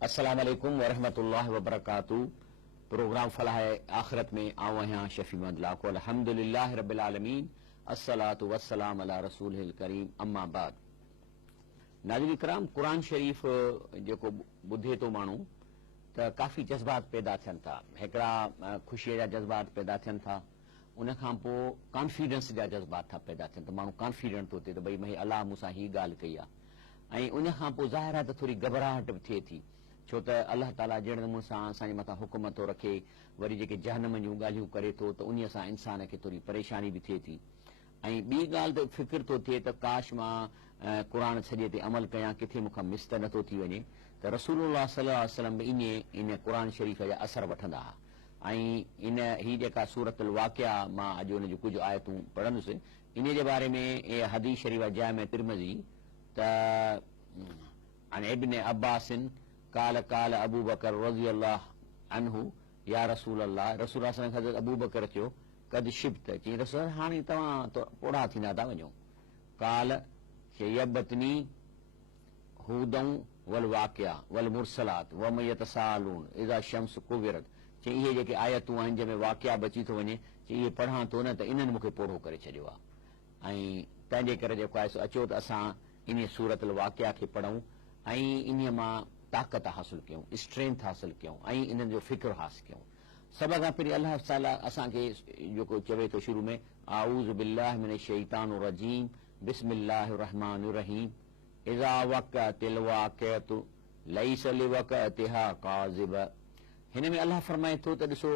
अस्सलाम वालेकुम वरहमतुल्लाहि वबरकातुहू। प्रोग्राम फलाह आखिरत में आओ यहाँ शफी महमद लाको अल्हम्दुलिल्लाह रब्बिल आलमीन अस्सलातु वस्सलाम अला रसूलिल करीम अम्मा बाद। नाज़रीन इकराम, कुरान शरीफ जेको ॿुधे थो माण्हू त काफ़ी जज़्बात पैदा थियनि था। हिकिड़ा ख़ुशीअ जा जज़्बात पैदा थियनि था, उन खां पोइ कॉन्फिडेंस जा जज़्बात था पैदा थियनि त माण्हू कॉन्फिडेंट थो थिए त भई अलाह मूंसां हीअ ॻाल्हि कई आहे। ऐं उन खां पोइ ज़ाहिर आहे त थोरी घबराहट बि थिए थी, छो त अलाह ताला जहिड़े नमूने सां असांजे मथां हुकुम थो रखे, वरी जेके जहन्नम जूं ॻाल्हियूं करे थो त उन सां इंसान खे थोरी परेशानी बि थिए थी। ऐं ॿी ॻाल्हि त फिक्र थो थिए त काश मां क़ुर सॼे ते अमल कयां, किथे मूंखां मिस त नथो थी वञे त रसूलुल्लाह सल्लल्लाहु अलैहि वसल्लम इन क़ुर शरीफ़ जा असर वठंदा हुआ। ऐं हीअ जेका सूरत वाक़िया मां अॼु हुन जूं कुझु आयतूं पढ़ंदुसि, इन जे बारे में हदीस शरीफ़ जामे तिरमिज़ी त अन इब्न अब्बासिन काल काल अबू बकर रज़ियल्लाहु अन्हु या रसूल अल्लाह, रसूल हज़रत अबू बकर चयो कद शिब्त, चई रसूल हाणे तव्हां पोड़ा थींदा था वञो। काल यबतनी हूदऊं वल वाक़िया वल मुरसलात व यतसालून इज़ा शम्स कुविरत, चई इहे जेके आयतूं आहिनि जंहिंमें वाक़िया बची थो वञे, चई इहे पढ़ां थो न त इन्हनि मूंखे पोड़ो करे छॾियो आहे। ऐं तंहिंजे करे जेको आहे सो अचो त असां इन सूरत वाक़िया खे पढ़ूं ऐं इन मां ताक़त हासिल कयूं, स्ट्रेंथ हासिल कयूं ऐं इन्हनि जो फिक्र हासिल कयूं। सभ खां पहिरीं अलाह ताला असांखे जेको चवे थो शुरू में आऊज़ु बिल्लाहि मिनश शैतानिर रजीम बिस्मिल्लाहिर रहमानिर रहीम इज़ा वक़अतिल वाक़िअतु लैस लिवक़अतिहा काज़िब। हिन में अलाह फरमाए थो त ॾिसो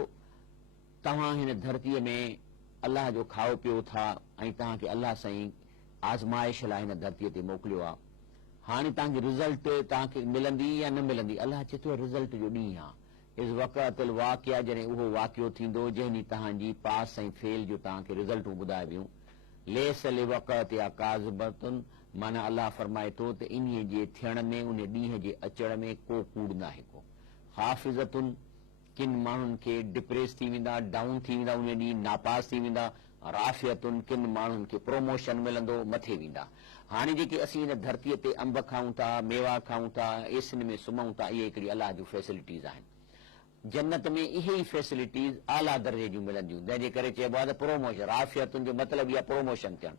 तव्हां हिन धरतीअ में अलाह जो खाओ पियो था ऐं तव्हांखे अलाह साईं आज़माइश लाइ हिन धरतीअ ते मोकिलियो आहे। हाणे तव्हांखे रिज़ल्ट तव्हांखे मिलंदी या न मिलंदी, अलाह चए थो रिज़ल्ट जो ॾींहुं आहे। इज़ वक़अतिल वाक़िआ, जॾहिं उहो वाक़ियो थींदो जंहिं ॾींहुं तव्हांजी पास ऐं फेल जो तव्हांखे रिज़ल्टूं ॿुधाइबियूं। लेस लिवक़अतिहा काज़िबतुन, माना अलाह फरमाए थो त इन जे थियण में, उन ॾींहं जे अचण में को कूड़ न आहे को। हाफ़िज़तुन, किन माण्हुनि खे डिप्रेस थी वेंदा, डाउन थी वेंदा, उन ॾींहुं नापास थी वेंदा। राफ़ियतुन, किन माण्हुनि खे प्रोमोशन मिलंदो, मथे वेंदा। हाणे जेके असीं हिन धरतीअ ते अंब खाऊं था, मेवा खाऊं था, एसिन में सुम्हूं था, इहे हिकिड़ी अलाह जूं फैसिलिटीज़ आहिनि। जन्नत में इहे ई फैसिलिटीज़ आला दर्जे जूं मिलंदियूं, जंहिंजे करे चइबो आहे त प्रोमोशन। राफ़ियतुनि जो मतिलबु इहा प्रोमोशन थियणु।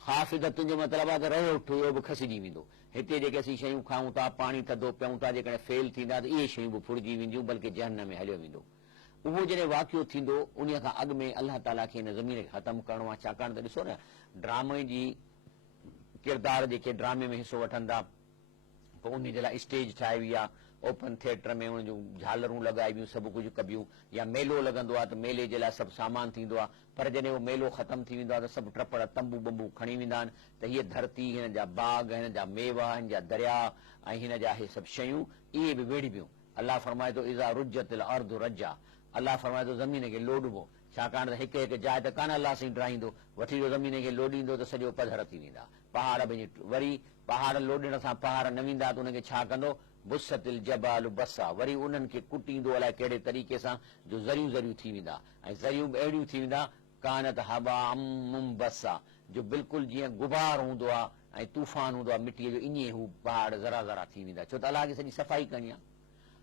हाफ़िज़तुनि जो मतिलबु आहे त रहियो उठ उहो बि खसिजी वेंदो। हिते जेके असीं शयूं खाऊं था, पाणी थधो पियूं था, जेकॾहिं फेल थींदा त इहे शयूं बि फुड़िजी वेंदियूं, बल्कि जहन्नम में हलियो वेंदो। उहो जॾहिं वाक़ियो थींदो उन खां अॻु में अलाह ताला खे हिन ज़मीन खे ख़तमु करिणो आहे। छाकाणि त ॾिसो न, ड्रामे जी किरदार जेके ड्रामे में हिसो वठंदा, पोइ उन जे लाइ स्टेज ठाही हुई आहे, ओपन थिएटर में उन जूं झालरूं लॻाइबियूं, सभु कुझु कबियूं, या मेलो लॻंदो आहे त मेले जे लाइ सभु सामान थींदो आहे। पर जॾहिं उहो मेलो ख़तमु थी वेंदो आहे त सभु टपड़ तंबू बंबू खणी वेंदा आहिनि त हीअ धरती, हिन जा बाग, हिन जा मेवा, हिन जा दरिया ऐं हिन जा इहे सभु शयूं इहे बि वेड़िबियूं। अलाह फरमाए थो इज़ा रुज्जतिल अर्दु रज्जा, अलाह फरमाए थो ज़मीन खे लोॾिबो। छाकाणि त हिकु हिकु जाइ त कान अलाह साईं ड्राईंदो, वठी जो ज़मीन खे लोॾींदो त सॼो पधर थी वेंदा, पहाड़ बि। वरी पहाड़ लोॾण सां पहाड़ न वेंदा त उनखे छा कंदो, बुस्सतिल जबालु बसा, वरी उन्हनि खे कुटींदो अलाए कहिड़े तरीक़े सां जो ज़रियूं ज़रियूं थी वेंदा। ऐं ज़रियूं बि अहिड़ियूं थी वेंदा कानत हबा मुंबसा, जो बिल्कुलु जीअं गुबार हूंदो आहे ऐं तूफ़ान हूंदो आहे मिटीअ जो, ईअं हू पहाड़ ज़रा ज़रा थी वेंदा। छो त अलाह खे सॼी सफ़ाई करणी आहे।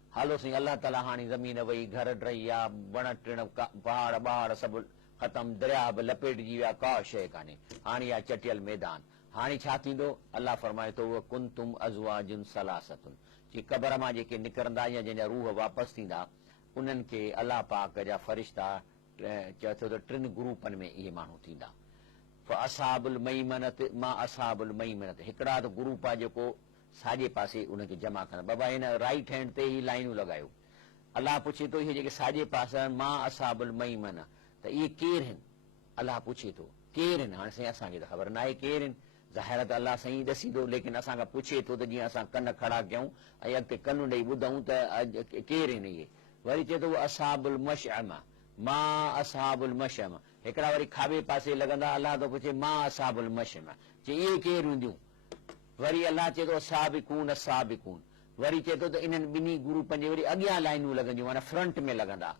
हलो साईं, अलाह ताला हाणे ज़मीन वई, घर ड्रही आहे, वण टिण, पहाड़ ॿहाड़ सभु ख़तमु, दरिया बि लपेटजी विया, का शइ कान्हे। हाणे आहे चटियल मैदान। हाणे छा थींदो, अलाह फरमाए थो उहा कुंतुम अज़वाजुन सलासतुन, जी क़बर मां जेके निकिरंदा या जंहिंजा रूह वापसि थींदा, उन्हनि खे अलाह पाक जा फ़रिश्ता चए थो त 3 ग्रुपनि में इहे माण्हू थींदा। असहाबुल मईमनत मां असहाबुल मईमनत, हिकिड़ा त ग्रुप आहे जेको साॼे पासे उनखे जमा कंदा। बाबा हिन राइट हैंड ते ई लाइनूं लॻायो। अलाह पुछे थो इहे जेके साॼे पासे मां असहाबुल मईमन, त इहे केरु आहिनि? अलाह पुछे थो केरु आहिनि? हाणे साईं असांखे त ख़बर न आहे केरु आहिनि, ज़ाहिर त अलाह साईं ॾसींदो, लेकिन असांखां पुछे थो त जीअं असां कन खड़ा कयूं ऐं अॻिते कन ॾेई ॿुधूं त केरु आहिनि इहे। वरी चए थो असहाबुल मशअम मां असहाबुल मशअम, हिकिड़ा वरी खाॿे पासे लॻंदा, अलाह थो पुछे मां असहाबुल मशअम, चए इहे केरु हूंदियूं? वरी अलाह चए थो साबिकून साबिकून, वरी चए थो त इन्हनि ॿिन्ही ग्रुपनि जे वरी अॻियां लाइनूं लॻंदियूं, माना फ्रंट में लॻंदा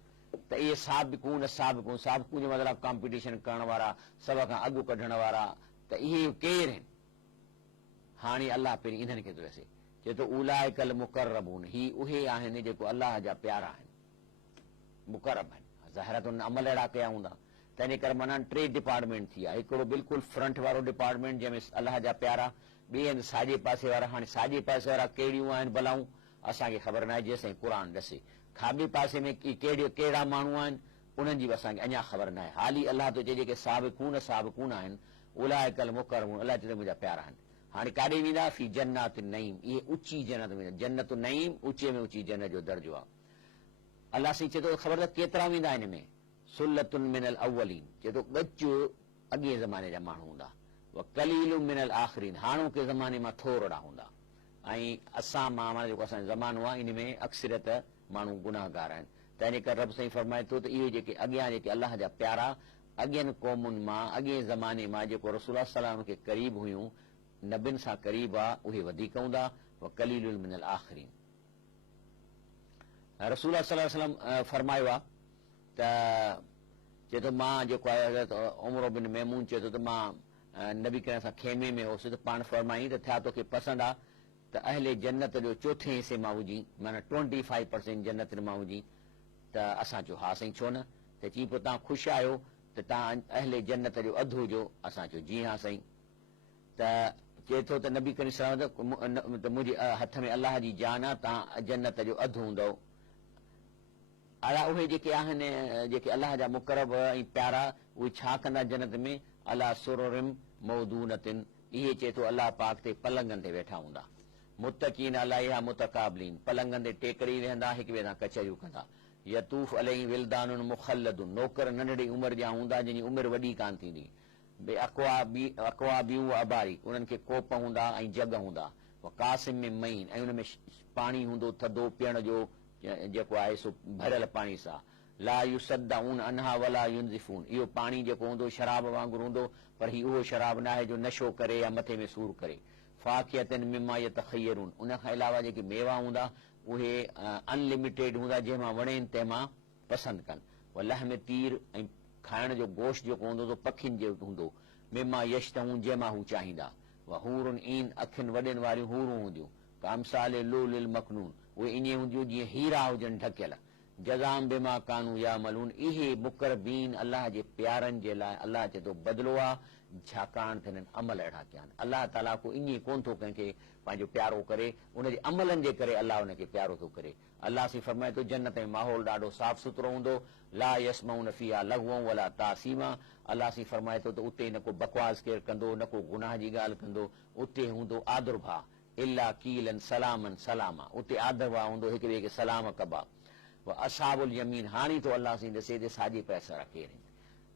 त इहे साबिकून साबिकून, साबिकून जो मतिलबु कॉम्पिटिशन करण वारा, सभ खां अॻु कढण वारा, त इहे केरु आहिनि? हाणे अलाह पहिरीं इन्हनि खे थो ॾसे, चए थो उलाइकल मुकर्रबून, ही उहे आहिनि जेको अलाह जा प्यारा आहिनि, मुकर्रब आहिनि। ज़ाहिर त हुन अमल अहिड़ा कया हूंदा, तंहिंजे करे माना टे डिपार्टमेंट थी विया। हिकिड़ो बिल्कुलु फ्रंट वारो डिपार्टमेंट जंहिंमें अलाह जा प्यारा, ॿिए आहिनि साॼे पासे वारा। हाणे साॼे पासे वारा कहिड़ियूं आहिनि भलाऊं असांखे ख़बर न आहे, जेसिताईं क़ुर ॾसे। खाॿे पासे में कहिड़ा माण्हू आहिनि उन्हनि जी बि असांखे अञा ख़बर न आहे। हाली अलाह थो चए जेके साबिक़ून आहिनि उलाइकल मुकर्रबून, अलाह चए मुंहिंजा प्यारा आहिनि। हाणे काॾे वेंदा? फी जन्नात नईम, इहे ऊची जन्नत में, जन्नत नईम ऊचे में ऊची जन्नत जो दर्जो आहे। अलाह साईं चए थो ख़बर त केतिरा वेंदा हिन में? सुल्लतुन मिनल अव्वलीन, चए थो ॻच अॻे ज़माने जा माण्हू हूंदा, व कलीलुम मिनल आख़िरीन, हाणोके ज़माने मां थोरा हूंदा। ऐं असां मां जेको असांजो ज़मानो आहे इन में अक्सरियत माण्हू गुनाहगार आहिनि। तंहिंजे करे रब साईं फरमाए थो त इहे जेके अॻियां जेके अलाह जा प्यारा अॻियनि क़ौमुनि मां, अॻे ज़माने मां जेको रसूल सलाम खे क़रीब हुयूं, नबियुनि सां क़रीब आहे, उहे वधीक हूंदा। व कलीलुल मिनल आख़िरीन, रसूल सल्लल्लाहु अलैहि वसल्लम फरमायो आहे त चए थो मां जेको आहे हज़रत उमर बिन मैमून चए थो त मां नबी करीम सां खेमे में होसि त पाण फरमाई त छा तोखे पसंदि आहे त अहले जन्नत जो चोथे हिसे मां हुजी, माना 25% जन्नत मां हुजी? त असां चयो हा साईं, छो न? त चई पोइ तव्हां ख़ुशि आहियो त तव्हां अहले जन्नत जो अधु हुजो? असां चयो जी हा साईं। त चए थो त नबी करीम सल्लल्लाहु अलैहि वसल्लम त मुंहिंजे हथ में अलाह जी जान आहे, तव्हां जन्नत जो अधु हूंदव। अला उहे जेके आहिनि जेके अलाह जा मुकरब ऐं प्यारा, उहे छा कंदा जन्नत में? अला सुरुरिम मौदूनतिन, इहे चए थो अलाह पाक ते पलंगनि ते वेठा हूंदा। मुतकीन अलैहा मुतकाबिलीन, पलंगनि ते टेकड़ी वेहंदा, हिक ॿिए सां कचरियूं कंदा। यतूफ अलैहि विलदानुन मुखल्लदुन, नौकर नंढड़ी उमिरि जा हूंदा जंहिंजी उमिरि वॾी कान थींदी। अक़वा अबारी, उन्हनि खे कोप हूंदा ऐं जग हूंदा। कासिम में मईन, ऐं उन में पाणी हूंदो थधो पीअण जो जेको आहे सो भरियल पाणी सां। ला युसद्दऊन अनहा वला युनज़िफून, इहो पाणी जेको हूंदो शराब वांगुरु हूंदो, पर ही उहो शराब न आहे जो नशो करे या मथे में सूर करे। फाकियतन मिमा यतखयरून, उन खां अलावा जेके मेवा हूंदा उहे अनलिमिटेड हूंदा, जंहिंमां वणेनि तंहिंमां पसंदि कनि। लहम तीर, ऐं खाइण जो गोश्त जेको हूंदो त पखियुनि जो हूंदो। मिमा यश्तहून, जंहिंमां हू चाहींदा। व हूरुन ईन, अखियुनि वॾनि वारियूं हूरूं हूंदियूं। कामसाले लुलिल मखनून, उहे ईअं हूंदियूं जीअं हीरा हुजनि ढकियल। जज़ाम बिमा कानू या मलून, इहे मुकरबीन अलाह जे प्यारनि जे लाइ अलाह चए थो बदिलो आहे, छाकाणि त हिननि अमल अहिड़ा कया आहिनि। अलाह ताला को ईअं कोन थो कंहिंखे पंहिंजो प्यारो करे, उनजे अमलनि जे करे अलाह उनखे प्यारो थो करे। अलाह सां फरमाए थो जन्नत में माहौल ॾाढो साफ़ सुथिरो हूंदो। ला यसमऊन फीहा लग़वन वला तासीमा, अलाह सां फरमाए थो त उते न को बकवास केरु कंदो, न को गुनाह जी ॻाल्हि कंदो। उते हूंदो आदर भाउ, इला कीलन सलामन सलामा, उते आदर भाउ हूंदो, हिक ॿिए खे सलाम कबा। असहाबुल यमीन, हाणे तो अलाह साईं ॾसे त साॼे पासे वारा केरु आहिनि।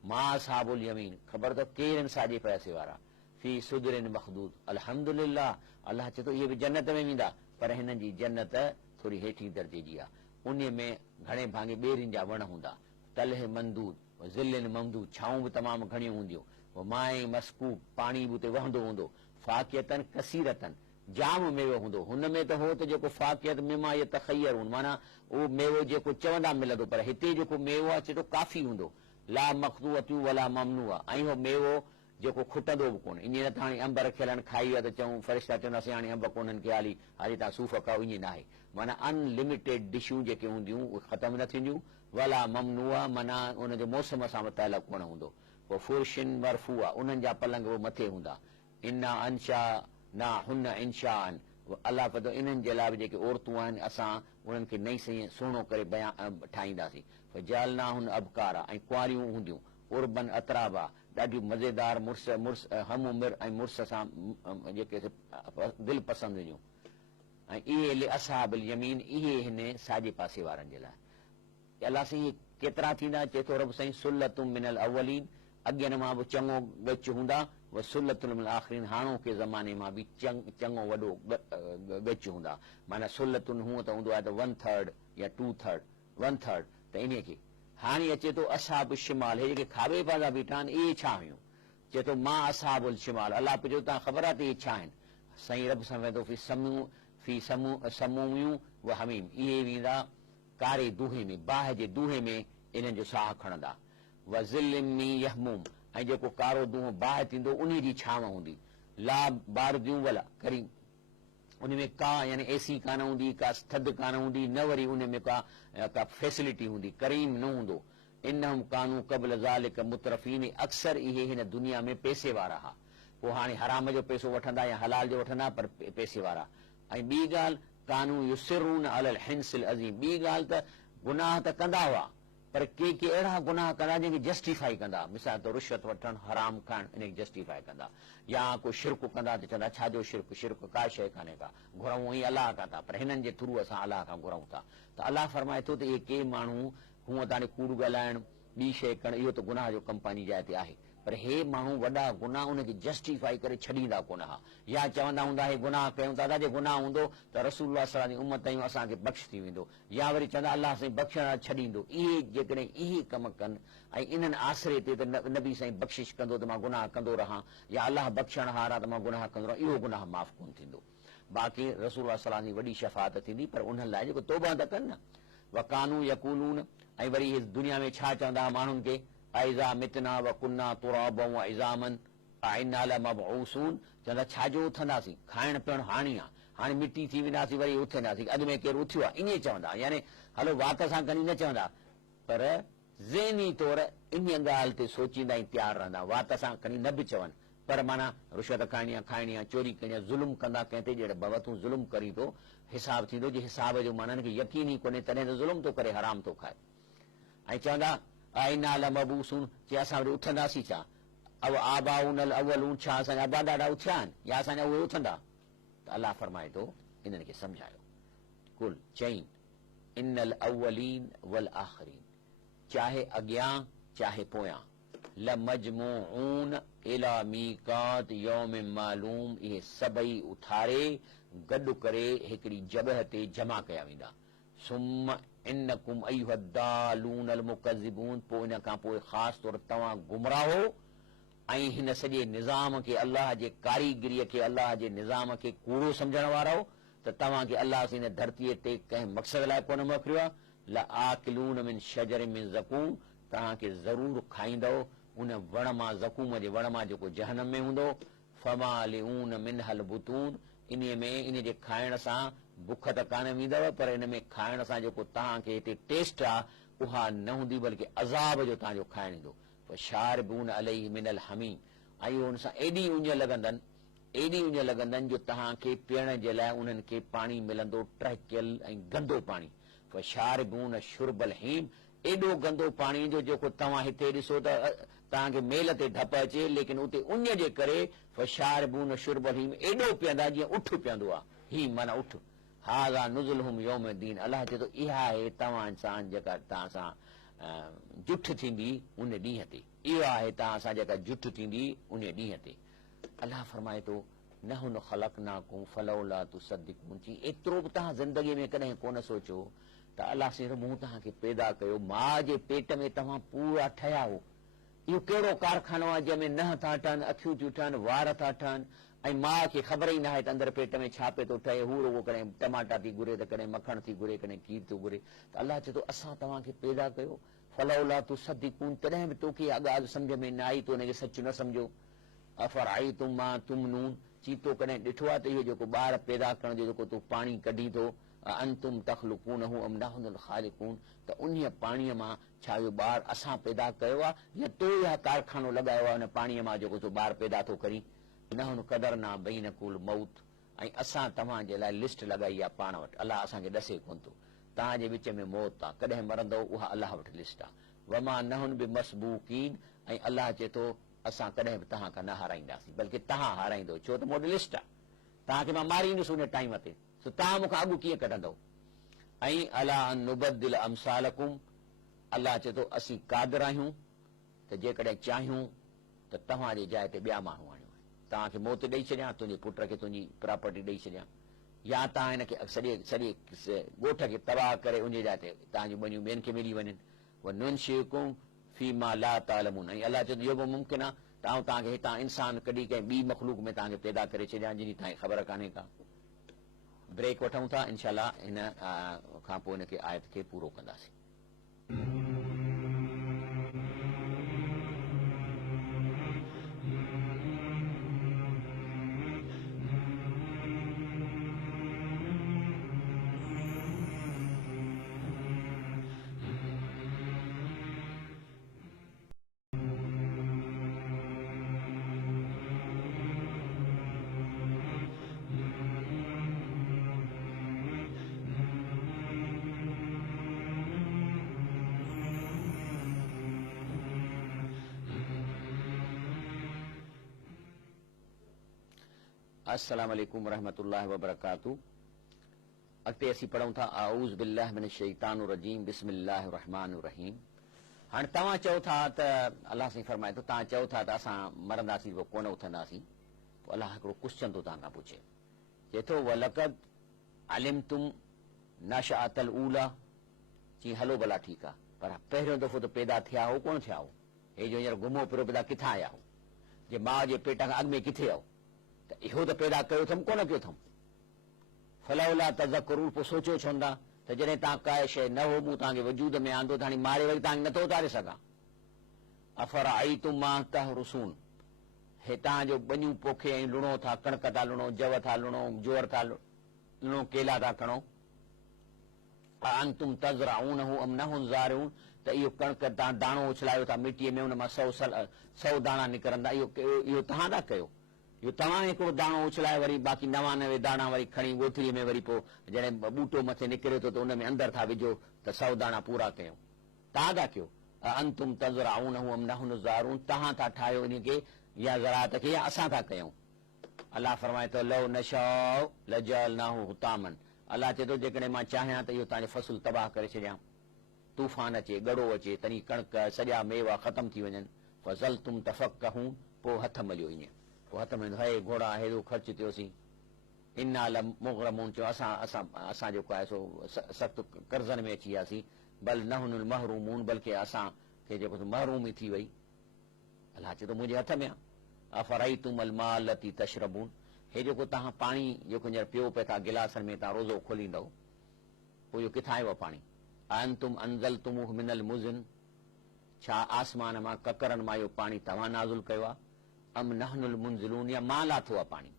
मां असहाबुल यमीन, ख़बर अथव केरु आहिनि साॼे पासे वारा? फी सुदरिन मखदूद, अल्हम्दुलिल्लाह, अलाह चए थो इहे बि जन्नत में वेंदा, पर हिननि जी जन्नत थोरी हेठीं दर्जे जी आहे। उन में घणे भाङे ॿेरियुनि जा वण हूंदा। तलह मंदूद, ज़िलिन ममदूद, छाऊं बि तमामु घणियूं हूंदियूं। माए मस्कूब, पाणी बि उते वहंदो हूंदो। फाकियतन कसीरतन, जाम मेवो हूंदो। हुन में त हो त जेको फाकियत मिमा यतखयरून, माना उहो मेवो जेको चवंदा मिलंदो, पर हिते जेको मेवो आहे चए थो काफ़ी हूंदो। ला मखदूअतू वला ममनूआ, ऐं हो मेवो जेको खुटंदो बि कोन्हे। ईअं न त हाणे अंब रखियल आहिनि, खाई विया त चऊं फ़रिश्ता चवंदासीं हाणे अंब कोन्हनि खे, हाली तव्हां सूफ़ खाओ, ईअं न आहे। माना अनलिमिटेड डिशूं जेके हूंदियूं उहे ख़तमु न थींदियूं। वला ममनूआ, माना उनजे मौसम सां मुतालिक़ कोन हूंदो। पोइ फुर्शिन मरफूआ, उन्हनि जा पलंग बि मथे हूंदा। इना अंशा ना हुन इंशान, अलाह पतो इन्हनि जे लाइ बि जेके औरतूं आहिनि असां उन्हनि खे नई सही सुहिणो करे ठाहींदासीं। जालना हुन अबकारा, ऐं कुआरियूं हूंदियूं। उर्बन अतराबा, ॾाढियूं मज़ेदार मुड़ुस हम उमिरि ऐं मुड़ुस सां जेके दिलि पसंदि हुयूं। ऐं इहे असहाबुल यमीन, इहे हिन साॼे पासे वारनि जे लाइ। अलाह साईं केतिरा थींदा? चए थो रब साईं सुल्लतुम मिनल अव्वलीन, अॻियनि मां बि चङो ॻच हूंदा। व सुल्लतुल मिनल आख़िरीन, हाणोके ज़माने मां बि चङो वॾो ॻच हूंदा। माना सुल्लतुन हूअं त हूंदो आहे त 1/3 या 2/3, 1/3, त इन खे हाणे अचे थो असहाबुल शिमाल, हे जेके खाॿे पासा बीठा आहिनि इहे छा हुयूं? चए थो मां असहाबुल शिमाल, अलाह पियो तव्हां ख़बर आहे त इहे छा आहिनि? साईं रब सां वेंदो फी समूमियूं व हमीम, इहे वेंदा कारे दूहे में, बाहि जे दूहे में इन्हनि जो साहु खणंदा। व ज़िल्लिम यहमूम, ऐं जेको कारो दूंहों बाहि थींदो उन जी छांव हूंदी। ला बारदियूं वला करी, उनमें का यानी एसी कान हूंदी, का थधि कान हूंदी, न वरी उनमें का फैसिलिटी हूंदी, करीम न हूंदो। इन्नहुम कानू क़ब्ल ज़ालिक मुतरफ़ीन, अक्सर इहे हिन दुनिया में पैसे वारा हा। पोइ हाणे हराम जो पैसो वठंदा या हलाल जो वठंदा, पर पैसे वारा। ऐं ॿी ॻाल्हि, कानू युसिरून अलल हिंसिल अज़ीम, ॿी ॻाल्हि त गुनाह त कंदा हुआ, पर के अहिड़ा गुनाह कंदा जंहिंखे जस्टिफाई कंदा। मिसाल तौर रिश्वत वठणु, हराम खाइणु, इनखे जस्टिफाई कंदा। या को शिरक कंदा त चवंदा छाजो शिरक, शिरक का शइ कान्हे का, घुरूं ई अलाह खां था, पर हिननि जे थ्रू असां अलाह खां घुरूं था। त अलाह फरमाए थो त इहे के माण्हू हूअं त हाणे कूड़ ॻाल्हाइणु, ॿी शइ करणु, इहो त गुनाह जो कमु पंहिंजी जाइ ते आहे, पर हे माण्हू वॾा गुनाह उनखे जस्टिफाई करे छॾींदा कोन हा। या चवंदा हूंदा हे गुनाह कयूं था, जे गुनाह हूंदो त रसूलुल्लाह सल्लल्लाहु अलैहि वसल्लम जी उम्मत आहियूं, असांखे बख़्श थी वेंदो, या वरी चवंदा अलाह साईं बख़्शण छॾींदो। इहे जेकॾहिं इहे कम कनि ऐं इन्हनि आसिरे ते त नबी साईं बख़्शिश कंदो त मां गुनाह कंदो रहां, या अलाह बख़्शण हार आहे त मां गुनाह कंदो रहां, इहो गुनाह माफ़ कोन थींदो। बाक़ी रसूलुल्लाह सल्लल्लाहु अलैहि वसल्लम जी वॾी शफ़ाअत थींदी, पर उन्हनि लाइ जेको तौबा त कनि न। वकानू यक़ूलून, ऐं वरी इहे दुनिया में छा चवंदा माण्हुनि खे, ऐज़ा मितना व कुन्ना तुराबा व इज़ामन अइन्ना लमबऊसून, चवंदा छाजो उथंदासीं, खाइण पीअण हाणी आहे, हाणे मिटी थी वेंदासीं वरी उथंदासीं, अॻु में केरु उथियो आहे, ईअं चवंदा। यानी हलो वात सां खणी न चवंदा, पर ज़हनी तौर इन ॻाल्हि ते सोचींदा ऐं तयारु रहंदा, वात सां खणी न बि चवनि, पर माना रिश्वत खाइणी आहे, खाइणी आहे, चोरी करणी आहे, ज़ुल्म कंदा कंहिं ते, जहिड़े बवतूं ज़ुल्म करी थो, हिसाब थींदो, जे हिसाब जो माना खे यकीन ई कोन्हे, तॾहिं त ज़ुल्म थो करे, हराम थो खाए। ऐं चवंदा अइन्ना लमबूसून, चए असां वरी उथंदासीं छा, अब आबाउनल अव्वलून, छा असांजा अबा ॾाढा उथिया आहिनि, या असांजा उहे उथंदा। त अलाह फरमाए थो इन्हनि खे सम्झायो, कुल चईं इन्नल अव्वलीन वल आख़िरीन, चाहे अॻियां चाहे पोयां, लमजमूऊन इला मीक़ात यौमिन मालूम, इहे सभई उथारे गॾु करे हिकिड़ी जॻह ते जमा कया वेंदा। सुम्म इन्नकुम अय्युहद्दालूनल मुकज़्ज़िबून, पोइ इन खां पोइ ख़ासि तौर तव्हां गुमराहो ऐं हिन सॼे निज़ाम खे, अलाह जे कारीगरीअ खे, अलाह जे निज़ाम खे कूड़ो सम्झण वारा हो, त तव्हांखे अलाह हिन धरतीअ ते कंहिं मक़सद लाइ कोन मोकिलियो आहे। लआकिलून मिन शजरिन मिन ज़क़ूम, तव्हांखे ज़रूरु खाईंदव उन वण मां, ज़क़ूम जे वण मां जेको जहन्नम में हूंदो। फमालिऊन मिनहल बुतून, इन में इन जे खाइण सां बुख त कान ईंदव, पर इन में खाइण सां जेको तव्हांखे हिते टेस्ट आहे उहा न हूंदी, बल्कि अज़ाब जो तव्हांजो खाइण ईंदो। शारबून अलैहि मिनल हमीम, ऐं हुन सां एॾी उञ लॻंदनि, एॾी उञ लॻंदनि जो तव्हांखे पीअण जे लाइ उन्हनि खे पाणी मिलंदो टहिकियल ऐं गंदो पाणी। शारबून शुरबल हीम, एॾो गंदो पाणी जो जेको तव्हां हिते ॾिसो त तव्हांखे मेल ते डपु अचे, लेकिन उते उञ जे करे शारबून शुरबल हीम एॾो पीअंदा जीअं उठ पीअंदो आहे, हीम माना उठ। हाज़ा नुज़ुलुहुम यौम दीन, अलाह चए थो इहा आहे तव्हां सां जेका तव्हां सां जुठ थींदी उन ॾींहं ते, इहो आहे तव्हां सां जेका जुठ थींदी उन ॾींहं ते। अलाह फरमाए थो नहनु ख़लक़नाकुम फलौला तुसद्दिक़ून, एतिरो बि तव्हां ज़िंदगीअ में कॾहिं कोन सोचियो त अलाह सिर मूं तव्हांखे पैदा कयो, माउ जे पेट में तव्हां पूरा ठहिया हो। इहो कहिड़ो कारखानो आहे जंहिंमें नह था ठहनि, अखियूं थियूं ठहनि, वार था ठहनि, ऐं माउ खे ख़बर ई न आहे त अंदरि पेट में छा पियो थो ठहे। हू रुगो कॾहिं टमाटा थी घुरे, त कॾहिं मखण थी घुरे, कॾहिं खीर थो घुरे। त अलाह चए थो असां तव्हांखे पैदा कयो, फलौला तुसद्दिक़ून, तॾहिं बि तोखे इहा ॻाल्हि सम्झ में न आई, तो हुनखे सच न सम्झो। अफ़रअयतुम मा तुमनून, चीतो कॾहिं ॾिठो आहे त इहो जेको ॿार पैदा करण जो जेको तूं पाणी कढी थो, अंतुम तख़लुक़ूनहु अम नहनुल ख़ालिक़ून, त उन पाणीअ मां छा इहो ॿार असां पैदा कयो आहे या तो इहा कारखानो लॻायो आहे उन पाणीअ मां जेको तूं ॿार पैदा थो करी। नहनु क़दरना बैनकुल मौत, ऐं असां तव्हांजे लाइ लिस्ट लॻाई आहे पाण वटि, अलाह असांखे ॾसे कोन थो, तव्हांजे विच में मौत आहे, कॾहिं मरंदव उहा अलाह वटि लिस्ट आहे। वमा नहुन बि मसबूकीन, ऐं अलाह चए थो असां कॾहिं बि तव्हां खां न हाराईंदासीं, बल्कि तव्हां हाराईंदो, छो त मूं वटि लिस्ट आहे, तव्हांखे मां मारींदुसि उन टाइम ते, तव्हां मूंखां अॻु कीअं कढंदव। ऐं अला अन नुबद्दिल अमसालकुम, अलाह चए थो असीं क़ादिर आहियूं त जेकॾहिं चाहियूं त तव्हांजे जाइ ते ॿिया माण्हू आणियूं, तव्हांखे मौत ॾेई छॾियां, तुंहिंजे पुट खे तुंहिंजी प्रॉपर्टी ॾेई छॾियां, या तव्हां हिनखे सॼे ॻोठ खे तबाह करे उन जाइ ते तव्हांजूं ॿनियूं ॿियनि खे मिली वञनि। वनुनशिकुम फीमा ला तालमून, ऐं अलाह चए थो इहो बि मुमकिन आहे त आउं तव्हांखे हितां इंसान कढी कंहिं ॿी मख़लूक में तव्हांखे पैदा करे छॾियां जिनी तव्हांखे ख़बर कान्हे का। ब्रेक वठूं था, इंशाअल्लाह हिन खां पोइ हिनखे आयत खे पूरो कंदासीं। अस्सलाम वालेकुम रहमतुल्लाहि व बरकातहू। अॻिते असीं पढ़ूं था आऊज़ बिल्लाहि मिनश शैतानिर रजीम बिस्मिल्लाहिर रहमानिर रहीम। हाणे तव्हां चओ था त अलाह साईं फरमाए थो, तव्हां चओ था त असां मरंदासीं पोइ कोन उथंदासीं। पोइ अलाह हिकिड़ो क्वेश्चन थो तव्हां खां पुछे, चए थो वलक़द अलिमतुम नशअतल ऊला। चई हलो भला ठीकु आहे, पर पहिरियों दफ़ो त पैदा थिया हो कोन थिया हो, हे जो हींअर घुमो फिरो पैदा किथां आया हो, जे माउ जे पेट खां अॻु में किथे हो, त इहो त पैदा कयो अथमि कोन कयो अथमि। फलौला तज़क्करून, पोइ सोचियो छो था त जॾहिं तव्हां काई शइ न हो मूं तव्हांखे वजूद में आंदो त हाणे मारे वरी तव्हांखे नथो उतारे सघां। अफराइतुम मा तहरुसून, हे तव्हांजो बनियूं पोखे ऐं लुणो था, कणक था लुणो, जव था लुणो, जोर था लुणो, केला था खणो। अंतुम तज़राऊनहु अम नहुम ज़ारिऊन, त इहो कणक तव्हां दाणो उछलायो था मिटीअ में, उन मां 100 दाणा निकिरंदा, इहो तव्हां था कयो। इहो तव्हां हिकिड़ो दाणो उछलाए वरी बाक़ी 99 दाणा वरी खणी ॻोथरीअ में वरी पोइ जॾहिं ॿूटो मथे निकिरे थो त उन में अंदरि था विझो त 100 दाणा पूरा कयूं, तव्हां था कयो। अंतुम तज़राऊनहु अम नहुम ज़ारिऊन, तव्हां था ठाहियो इन खे या ज़राअत खे, या असां था कयूं। अलाह फरमाए थो लौ नशाउ लजअलनाहु हुतामन, अलाह चए थो जेकॾहिं मां चाहियां त इहो तव्हांजो फसल तबाह करे छॾियां, तूफ़ान अचे, गड़ो अचे, तनी कणक सॼा मेवा ख़तम थी वञनि। फज़लतुम तफ़क्कहून, पोइ हथ मलियो, ईअं पोइ हथ में हे घोड़ा हेॾो ख़र्च थियोसीं। इन्ना लमुग़रमून, चयो असां जेको आहे सो सख़्तु कर्ज़नि में अची वियासीं। बल नहुनुल महरूमून, बल्कि असांखे जेको महरूमी थी वई। अलाह चए थो मुंहिंजे हथ में आहे। अफरईतुमल माअ लती तशरबून, हे जेको तव्हां पाणी जेको हींअर पियो पिया था गिलासनि में, तव्हां रोज़ो खोलींदव, पोइ इहो किथां आयो आहे पाणी। अंतुम अंज़लतुमूहु मिनल मुज़िन, छा आसमान मां ककरनि मां इहो पाणी तव्हां नाज़ुल कयो आहे। अम नहनुल मुंज़िलून, या मां लाथो आहे पाणी।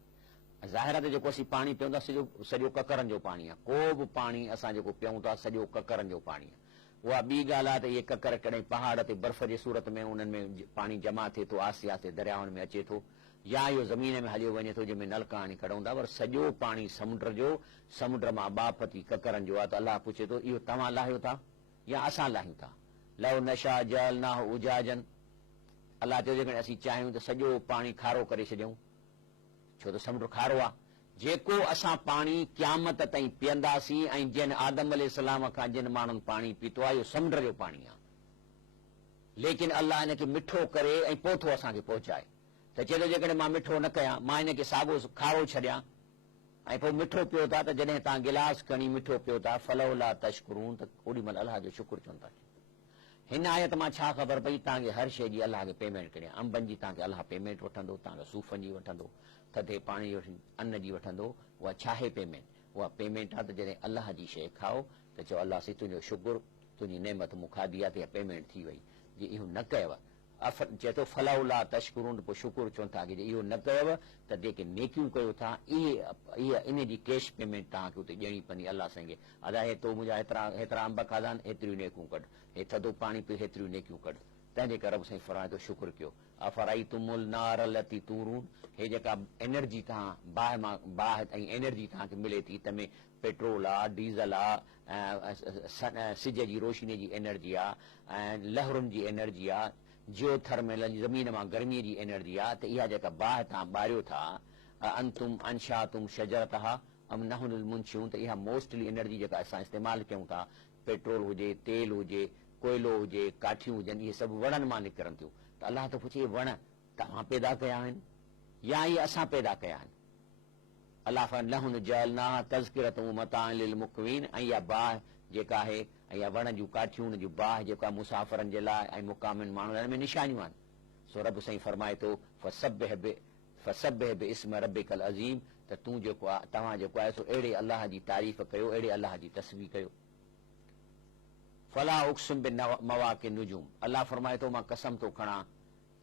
ज़ाहिर आहे त जेको असीं पाणी पियूं था सॼो ककरनि जो पाणी आहे, को बि पाणी असां जेको पियूं था सॼो ककरनि जो पाणी आहे। उहा ॿी ॻाल्हि आहे त इहे ककर कॾहिं पहाड़ ते बर्फ़ जे सूरत में उन्हनि में पाणी जमा थिए थो, आसे आसे दरियाउनि में अचे थो, या इहो ज़मीन में हलियो वञे थो जंहिंमें नलका आणे खणूं था, पर सॼो पाणी समुंड जो, समुंड मां बाफ़ थी ककरनि जो आहे। त अलाह पुछे थो इहो तव्हां लाहियो था या असां लाहियूं था। लव नशा जअलनाहु उजाजन, अलाह चयो जेकॾहिं असीं चाहियूं त सॼो पाणी खारो करे छॾियूं, छो त समुंड खारो आहे। जेको असां पाणी क़यामत ताईं पीअंदासीं ऐं जिन आदम अलैहिस्सलाम खां जिन माण्हुनि पाणी पीतो आहे, इहो समुंड जो पाणी आहे। लेकिन अलाह हिनखे मिठो करे ऐं पोइ थो असांखे पहुचाए। त चए थो जेकॾहिं मां मिठो न कयां, मां हिनखे साॻियो खारो छॾियां ऐं पोइ मिठो पियो था, त जॾहिं तव्हां गिलास खणी मिठो पियो था, फलौला तशकुरून, त ओॾीमहिल अलाह जो शुकुर चवनि था। हिन आयत मां छा ख़बर पई, तव्हांखे हर शइ जी अलाह खे पेमेंट करियां। अंबनि जी तव्हांखे अलाह पेमेंट वठंदो, तव्हांखे सूफ़नि जी वठंदो, थधे पाणी जी अन्न जी वठंदो। उहा छा आहे पेमेंट? उहा पेमेंट आहे त जॾहिं अलाह जी शइ खाओ त चओ अलाह साईं तुंहिंजो शुकुर, तुंहिंजी नेमत मूं खाधी आहे, त इहा पेमेंट थी वई। जे इहो न कयव, चए थो फलौला तशकुरून, पोइ शुकुर चवनि था कि इहो न कयव त जेके नेकियूं कयो था इहे इन जी कैश पेमेंट तव्हांखे उते ॾियणी पवंदी अलाह साईं खे। अदा हे तो मुंहिंजा हेतिरा अंब खाधा आहिनि, हेतिरियूं नेकियूं कढ, हे थधो पाणी पी, हेतिरियूं नेकियूं कढ। तंहिंजे करे रब साईं फरमाए थो शुकुर कयो। अफराइतुमुल नार लती तूरून, हे जेका एनर्जी तव्हां बाहि ऐं एनर्जी तव्हांखे मिले थी, तंहिंमें पेट्रोल आहे, डीज़ल आहे, सिज जी रोशनी जी एनर्जी आहे, ऐं लहरुनि जी एनर्जी आहे, जियो थर्मल ज़मीन मां गर्मीअ जी एनर्जी आहे। त इहा जेका बाहि तव्हां ॿारियो था, अंतुम अंशातुम शजरतहा अम नहुनुल मुंशिऊन, त इहा मोस्टली एनर्जी जेका असां इस्तेमालु कयूं था, पेट्रोल हुजे, तेल हुजे, कोयलो हुजे, काठियूं हुजनि, इहे सभु वणनि मां निकिरनि थियूं। त अलाह त पुछे वण तव्हां पैदा कया आहिनि या इहे असां पैदा कया आहिनि। अलाह लहुन जअलनाहा तज़किरतुम मताअन लिल मुक़वीन, ऐं इहा बाहि जेका आहे ऐं इहा वण जूं काठियूं, उन जूं बाहि जेका मुसाफ़िरनि जे लाइ ऐं मुक़ामिन माण्हुनि में निशानियूं आहिनि। सो रब साईं फरमाए थो फसब्बिह बिस्म रब्बिकल अज़ीम, त तूं जेको आहे तव्हां जेको आहे सो अहिड़े अलाह जी तारीफ़ कयो, अहिड़े अलाह जी तस्बीह कयो। फला उक़सिम बिमवाक़िन नुजूम, अलाह फरमाए थो मां कसम थो खणा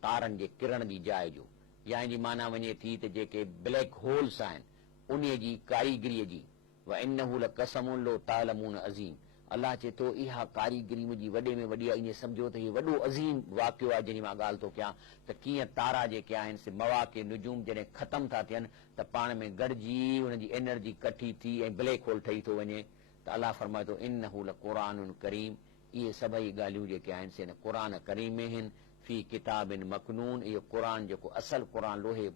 तारनि जे किरण जी जाइ जो, या जी माना वञे थी त जेके ब्लैक होल्स आहिनि उन जी कारीगरीअ जी। व इन्नहु लक़समुन लो तालमून अज़ीम, अलाह चए थो इहा कारीगरी मुंहिंजी वॾे में वॾी आहे। ईअं सम्झो त हीउ वॾो अज़ीम वाक़ियो आहे जंहिंजी मां ॻाल्हि थो कयां, त कीअं तारा जेके आहिनि से मवाक़िन नुजूम जॾहिं ख़तमु था थियनि त पाण में गॾिजी उनजी एनर्जी कठी थी ऐं ब्लैक होल ठही थो वञे। त अलाह फरमाए थो इन्नहु लक़ुरानुन करीम, इहे सभई ॻाल्हियूं जेके आहिनि से क़ुरान करीम में आहिनि। फी किताबिन मकनून, इहो क़ुरान जेको असल क़ुरान लोहे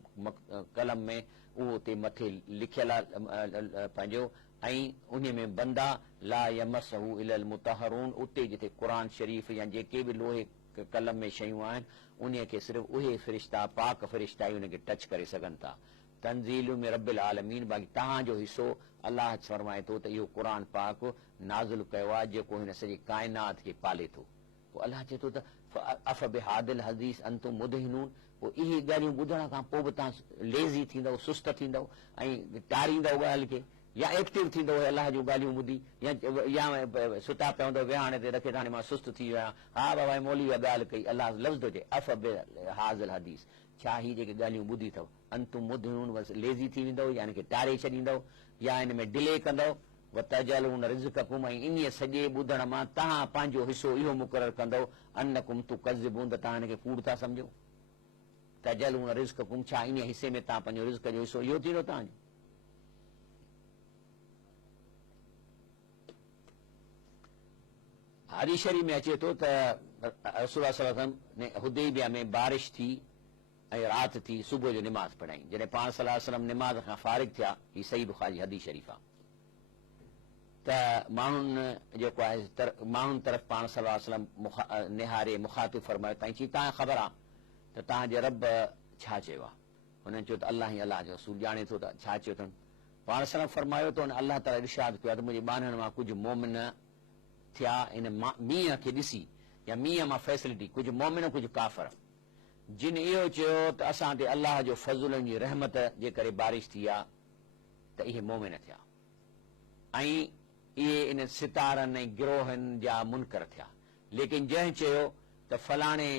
कलम में उहो उते मथे लिखियल आहे पंहिंजो, ऐं उन में बंदा ला यमसहु इलल मुतहरून, उते जिथे क़ुर शरीफ़ या जेके बि लोहे कलम में शयूं आहिनि उन खे सिर्फ़ु उहे फ़रिश्ता पाक फ़रिश्ता ई उनखे टच करे सघनि था। तंज़ील में रब्बिल आलमीन, बाक़ी तव्हांजो हिसो अलाह फरमाए थो त इहो क़ुर पाक नाज़िल कयो आहे जेको हिन सॼी काइनात खे पाले थो। पोइ अलाह चए थो त अफ़ बिहादिल हदीस अंतुम मुदहिनून, पोइ इहे ॻाल्हियूं ॿुधण खां पोइ बि तव्हां लेज़ी थींदव, सुस्त थींदव ऐं टारींदव ॻाल्हि खे, या एक्टिव थींदव अलाह जूं ॻाल्हियूं ॿुधी, या सुता पिया हूंदव विहाणे ते रखे हाणे मां सुस्त थी वियो आहियां, हा बाबा मौली इहा ॻाल्हि कई, अलाह लफ़्ज़ थो चए अफ़ बिहादिल हदीस, छा ही जेके ॻाल्हियूं ॿुधी अथव अंतुम मुदहिनून, बसि लेज़ी थी वेंदव या हिनखे टारे छॾींदव या हिन में डिले कंदव, वतजलून रिज़्क़कुम, ऐं इन सॼे ॿुधण मां तव्हां पंहिंजो हिसो इहो मुक़ररु कंदव अन्नकुम तुकज़िबून, त तव्हां हिनखे कूड़ था सम्झो। तजलून रिज़्क़कुम, छा इन हिसे में तव्हां पंहिंजो रिज़्क़ जो हिसो इहो थींदो तव्हांजो। हदीस शरीफ़ में अचे थो त रसूल सल्लल्लाहु अलैहि वसल्लम ने हुदैबिया में बारिश थी ऐं राति थी, सुबुह जो निमाज़ पढ़ाई, जॾहिं पाण सल्लल्लाहु अलैहि वसल्लम निमाज़ खां फारिग थिया, ही सही बुखारी हदीस शरीफ़ आहे, त माण्हुनि जेको आहे माण्हुनि तरफ़ पाण सल्लल्लाहु अलैहि वसल्लम निहारे मुखातिब फरमायो, तव्हां तव्हां ख़बर आहे त तव्हांजे रब छा चयो आहे? हुननि चयो त अलाह ई अलाह जो रसूल ॼाणे थो त छा चयो अथनि। पाण सल्लल्लाहु फरमायो त अलाह ताला इरशाद कयो आहे त मुंहिंजे ॿाननि मां कुझु मोमिन थिया इन मींहं खे ॾिसी, या मींहं मां फैसिलिटी, कुझु मोमिन कुझु काफ़र, जिन इहो चयो त असां ते अलाह जो फज़ुल जी रहमत जे करे बारिश थी आहे, त इहे मोमिन थिया, ऐं इहे इन सितारनि ऐं गिरोहनि जा मुनकर थिया। लेकिन जंहिं चयो त फलाणे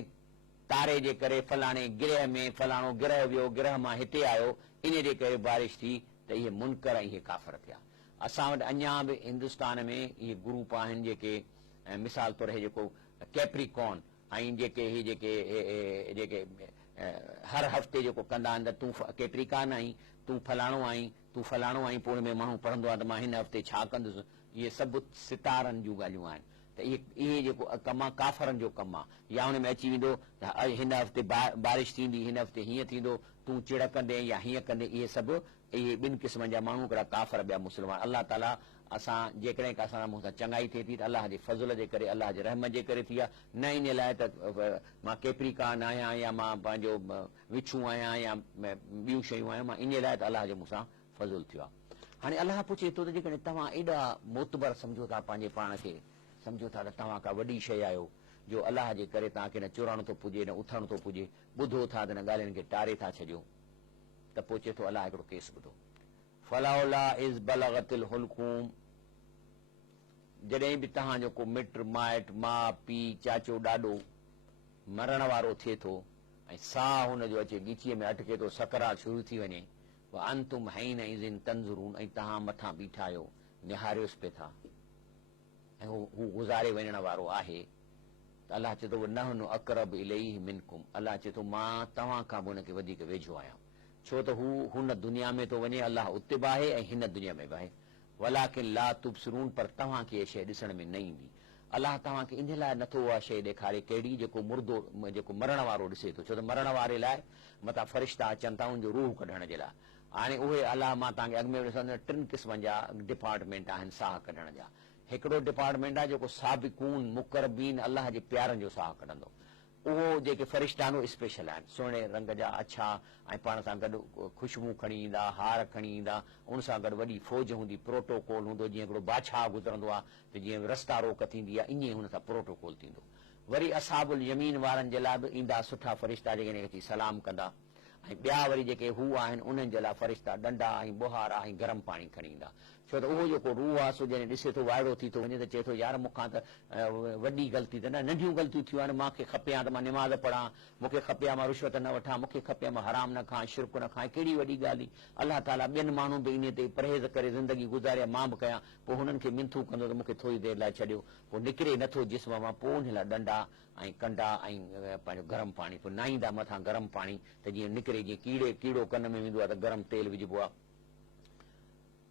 तारे जे करे फलाणे गिरह में फलाणो गिरह वियो, गिरह मां हिते आयो, इन जे करे बारिश थी, त इहे मुनकर ऐं इहे काफ़र थिया। असां वटि अञा बि हिंदुस्तान में इहे ग्रुप आहिनि जेके, मिसाल तौर हे जेको कैप्रिकॉन ऐं जेके ही जेके हर हफ़्ते जेको कंदा आहिनि त तूं कैप्रिकॉन आहीं, तूं फलाणो आहीं, तूं फलाणो आहीं, पोइ में माण्हू पढ़ंदो आहे त मां हिन हफ़्ते छा कंदुसि, इहे सभु सितारनि जूं ॻाल्हियूं आहिनि। त इहे जेको कमु आहे काफ़रनि जो कमु आहे। या हुन में अची वेंदो त हिन हफ़्ते बारिश थींदी, हिन हफ़्ते हीअं थींदो, तूं चिड़ कंदे या हीअं कंदे, इहे सभु इहे ॿिनि क़िस्मनि जा माण्हू, हिकिड़ा काफ़र ॿिया मुस्लमान। अलाह ताला असां जेकॾहिं का असां मूंसां चङाई थिए थी त अलाह जे फज़ुल जे करे, अलाह जे रहम जे करे थी आहे, न इन लाइ त मां कैप्रिकॉन आहियां या मां पंहिंजो विछू आहियां या ॿियूं शयूं आहियां, मां इन लाइ त अलाह जो मूंसां फज़ुल थियो आहे। हाणे अलाह पुछे थो त जेकॾहिं तव्हां एॾा मोतबर सम्झो था पंहिंजे पाण खे, सम्झो था त तव्हां का वॾी शइ आहियो जो अलाह जे करे तव्हांखे न चुरणु थो पुॼे न उथणु थो पुॼे, ॿुधो था त न ॻाल्हियुनि खे टारे था छॾियो, त पोइ चए थो अलाह हिकिड़ो केस ॿुधो, फलाउला इज़ बलगतिल हुलकूम, जॾहिं बि तव्हांजो को मिट माइट माउ पीउ चाचो ॾाॾो मरण वारो थिए थो ऐं साह हुनजो अचे ॻीचीअ में अटके थो, सकरात शुरू थी वञे, अंतुम हैन इज़िन तंज़ुरून, ऐं तव्हां मथां बीठा आहियो निहारियोसि पिए था, ऐं हू गुज़ारे वञण वारो आहे, त अलाह चए थो नहनु अक़रब इलैहि मिनकुम, अलाह चए थो मां तव्हां खां बि हुनखे वधीक वेझो आहियां, छो त हू हुन दुनिया में थो वञे, अलाह उते बि आहे ऐं हिन दुनिया में बि आहे, वलाकिन ला तुबसिरून, पर तव्हांखे इहा शइ ॾिसण में न ईंदी। अलाह तव्हांखे इन लाइ नथो उहा शइ ॾेखारे कहिड़ी जेको मुर्दो जेको मरण वारो ॾिसे थो, छो त मरण वारे लाइ मथां फ़रिश्ता अचनि था उनजो रूह कढण जे लाइ। हाणे उहे अलाह मां तव्हांखे अॻु में ॾिसंदो 3 क़िस्मनि जा डिपार्टमेंट आहिनि साह कढण जा। हिकिड़ो डिपार्टमेंट आहे जेको साबिक़ून मुक़रबीन अलाह जे प्यारनि जो साह कढंदो, उहो जेके फ़रिश्ता आहिनि स्पेशल आहिनि, सुहिणे रंग जा अछा ऐं पाण सां गॾु ख़ुशबू खणी ईंदा, हार खणी ईंदा, उन सां गॾु वॾी फ़ौज हूंदी, प्रोटोकॉल हूंदो, जीअं हिकिड़ो बादशाह गुज़रंदो आहे त जीअं रस्ता रोक थींदी आहे, ईअं हुन सां प्रोटोकॉल थींदो। वरी असहाबुल यमीन वारनि जे लाइ बि ईंदा सुठा फ़रिश्ता जेके हिनखे अची सलाम कंदा, ऐं ॿिया वरी जेके हू आहिनि उन्हनि जे लाइ फ़रिश्ता डंडा ऐं बुहारा ऐं गरम पाणी खणी ईंदा, छो त उहो जेको रूह आहे सो जॾहिं ॾिसे थो वाइड़ो थी थो वञे त चए थो यार मूंखां त वॾी ग़लती त न, नंढियूं ग़लतियूं थियूं आहिनि, मूंखे खपे हा त मां निमाज़ पढ़ां, मूंखे खपे हा मां रिश्वत न वठां, मूंखे खपे हा मां हराम न खां, शिरक न खां, कहिड़ी वॾी ॻाल्हि। अलाह ताला ॿियनि माण्हू बि इन ते परहेज़ करे ज़िंदगी गुज़ारे, मां बि कयां, पोइ हुननि खे मिंथू कंदो त मूंखे थोरी देरि लाइ छॾियो, पोइ निकिरे नथो जिस्म मां, पोइ उन लाइ डंडा ऐं कंडा ऐं पंहिंजो गरम पाणी, पोइ नाईंदा मथां गरम पाणी त जीअं निकिरे, जीअं कीड़ो कन में वेंदो आहे त गरम तेल विझिबो आहे।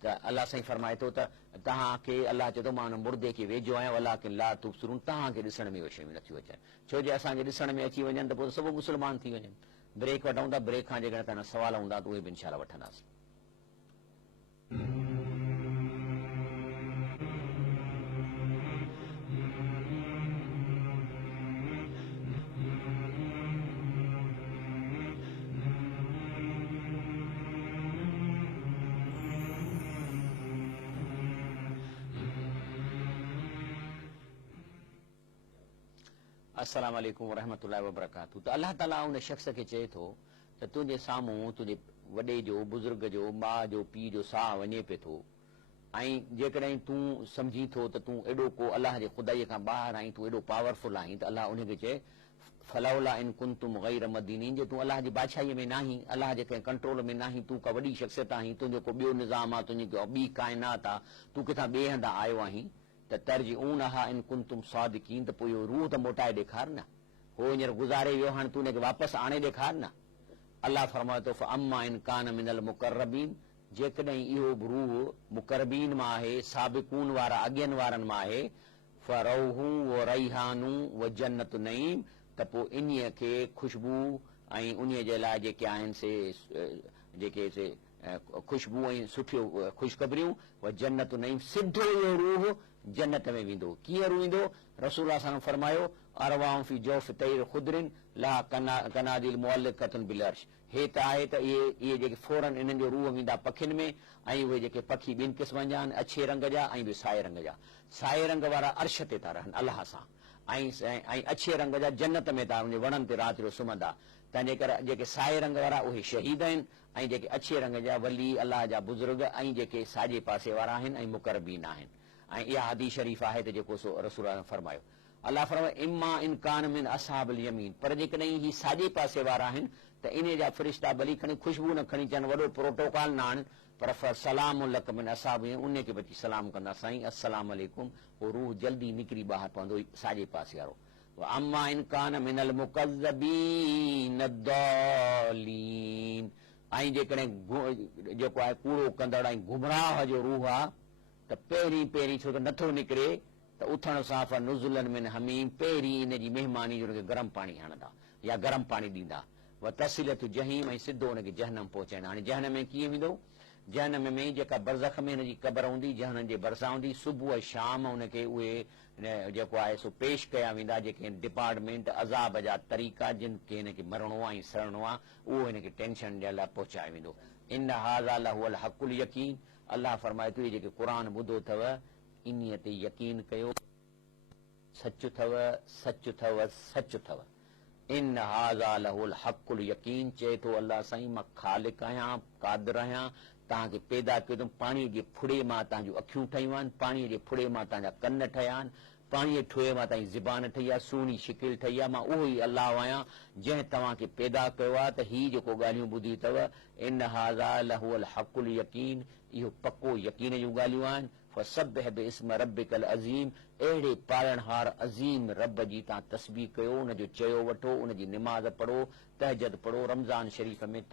त अलाह साईं फरमाए थो त तव्हांखे अलाह चए थो मां हुन मुर्दे खे वेझो आहियां, वलाकिन ला तुबसिरून, तव्हांखे ॾिसण में उहे शयूं नथियूं अचनि, छो जो असांखे ॾिसण में अची वञनि त पोइ सभु मुस्लमान थी वञनि। ब्रेक वठूं था, ब्रेक खां जेकॾहिं तव्हां सवाल हूंदा त उहे बि इंशाअल्लाह वठंदासीं। अस्सलाम वालेकुम वरहमतुल्लाहि वबरकातुहू। त अल्लाह ताला उन शख़्स खे चए थो त तुंहिंजे साम्हूं तुंहिंजे वॾे जो बुज़ुर्ग जो माउ जो पीउ जो साहु वञे पियो थो ऐं जेकॾहिं तूं सम्झी थो त तूं एॾो को अलाह जे ख़ुदाईअ खां ॿाहिरि आहीं, तूं एॾो पावरफुल आहीं, त अलाह उनखे चए फलौला इन कुंतुम गैर मदीनीन, जे तूं अलाह जी बादशाहीअ में नाहीं, अलाह जे कंहिं कंट्रोल में नाहीं, तूं का वॾी शख़्सियत आहीं, तुंहिंजो को ॿियो निज़ाम आहे, तुंहिंजी को ॿी काइनात आहे, तूं किथां ॿिए हंधा आयो आहीं, त तर्जिऊनहा इन कुंतुम सादिकीन, त पोइ इहो रूह त मोटाए ॾेखार न, हो हींअर गुज़ारे वियो, हाणे तूं हुनखे वापसि आणे ॾेखार न। अलाह फरमाए थो फअम्मा इन कान मिनल मुक़र्रबीन, जेकॾहिं इहो रूह मुक़र्रबीन मां आहे, साबिक़ून वारा अॻियनि वारनि मां आहे, फरौहू व रैहानू व जन्नत नईम, त पोइ इन्हीअ खे ख़ुशबू ऐं उन्हीअ जे लाइ जेके आहिनि से जेके से ख़ुशबू ऐं सुठियूं ख़ुशख़बरियूं व जन्नत नईम, सिधो इहो रूह जन्नत में वेंदो। कीअं वेंदो? रसूल सल्लल्लाहु अलैहि फरमायो अरवाहु फी जौफ तैर खुदरिन ला कनादिल मुअल्लिकतुन बिल अर्श, हे त आहे त इहे जेके फौरन इन्हनि जो रूह वेंदा पखियुनि में, ऐं उहे जेके पखी ॿिनि क़िस्मनि जा आहिनि, अछे रंग जा ऐं ॿिए साए रंग जा। साए रंग वारा अर्श ते था रहनि अलाह सां, ऐं अछे रंग जा जन्नत में था वञे, वणनि ते राति जो सुम्हंदा। तंहिंजे करे जेके साए रंग वारा उहे शहीद आहिनि, ऐं जेके अछे रंग जा वली अलाह जा बुज़ुर्ग ऐं जेके साॼे पासे वारा आहिनि ऐं मुक़र्रबीन आहिनि। ऐं इहा हदीस शरीफ़ आहे त जेको सो रसूल फरमायो, अलाह फरमायो इम्मा इनकान मिन असहाबिल यमीन, पर जेकॾहिं ही साॼे पासे वारा आहिनि त इन जा फ़रिश्ता भली खणी ख़ुशबू न खणी अचनि, वॾो प्रोटोकॉल न आणनि, पर सलाम लक मिन असहाब, उन खे बची सलाम कंदा, साईं अस्सलाम वालेकुम, पोइ रूह जल्दी निकिरी ॿाहिरि पवंदो साॼे पासे वारो। अम्मा इनकान मिनल मुकज़्ज़बीन अद्दालीन, ऐं जेकॾहिं जेको आहे कूड़ो कंदड़ ऐं गुमराह जो रूह आहे, त पहिरीं पहिरीं छो त नथो निकिरे, त उथण सां नुज़ुलन मिन हमीम, पहिरीं इन जी महिमानी जो हुनखे गरम पाणी हणंदा या गरम पाणी ॾींदा। व तसिलत जहीम, ऐं सिधो हुनखे जहनम पहुचाईंदा। हाणे जहनम में कीअं वेंदो? जहनम में जेका बरज़ख में हिनजी क़बर हूंदी, जहनम जे भरिसां हूंदी, सुबुह शाम हुनखे उहे जेको आहे सो पेश कया वेंदा, जेके डिपार्टमेंट अज़ाब जा तरीक़ा जिन खे हिनखे मरणो आहे ऐं सड़णो आहे, उहो हिनखे टेंशन ॾियण लाइ पहुचाए वेंदो। इन हाज़ा लहुल हक़ुल यकीन, अलाह फरमाए थो जेके क़ुर ॿुधो अथव इन्हीअ ते यकीन कयो, सच अथव सच अथव सच अथव। इन हाज़ा लहुल हक़ुल यकीन, चए थो अलाह साईं मां ख़ालिक़ आहियां, क़ादिर आहियां, तव्हांखे पैदा कयो अथमि, पाणीअ जे फुड़े मां तव्हांजूं अखियूं ठहियूं आहिनि, पाणीअ जे फुड़े मां तव्हांजा कन ठहिया आहिनि, पाणीअ जे ठुए मां तव्हांजी ज़बान ठही आहे, सुहिणी शिकिल ठही आहे, मां उहो ई अलाह आहियां जंहिं तव्हांखे पैदा कयो आहे। त हीअ जेको ॻाल्हियूं ॿुधी अथव, इन हाज़ा लहुल हक़ुल यकीन, इहो पको यकीन जूं ॻाल्हियूं आहिनि। फसब्बिह बिस्म रब्बिकल अज़ीम, अहिड़े पालनहार अज़ीम रब जी तव्हां तस्बीह कयो, उनजो चयो वठो, उनजी निमाज़ पढ़ो, तहजद पढ़ो, रमज़ान शरीफ़ में ऐं